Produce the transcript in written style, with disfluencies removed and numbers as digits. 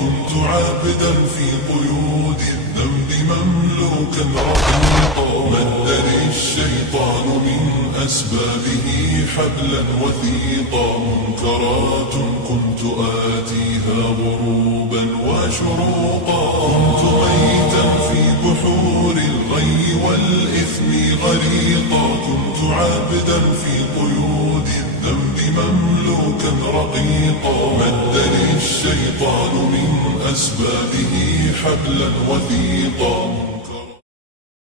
كنت عبدا في قيود الذنب مملوكا رقيقا. مدني الشيطان من أسبابه حبلا وثيقا. منكرات كنت آتيها غروبا وشروقا. كنت ميتا في بحور الغي والإثم غريقا. كنت عبدا في قيود الذنب مملوكا رقيقا. مدني الشيطان من أسبابه حبلا وثيقا.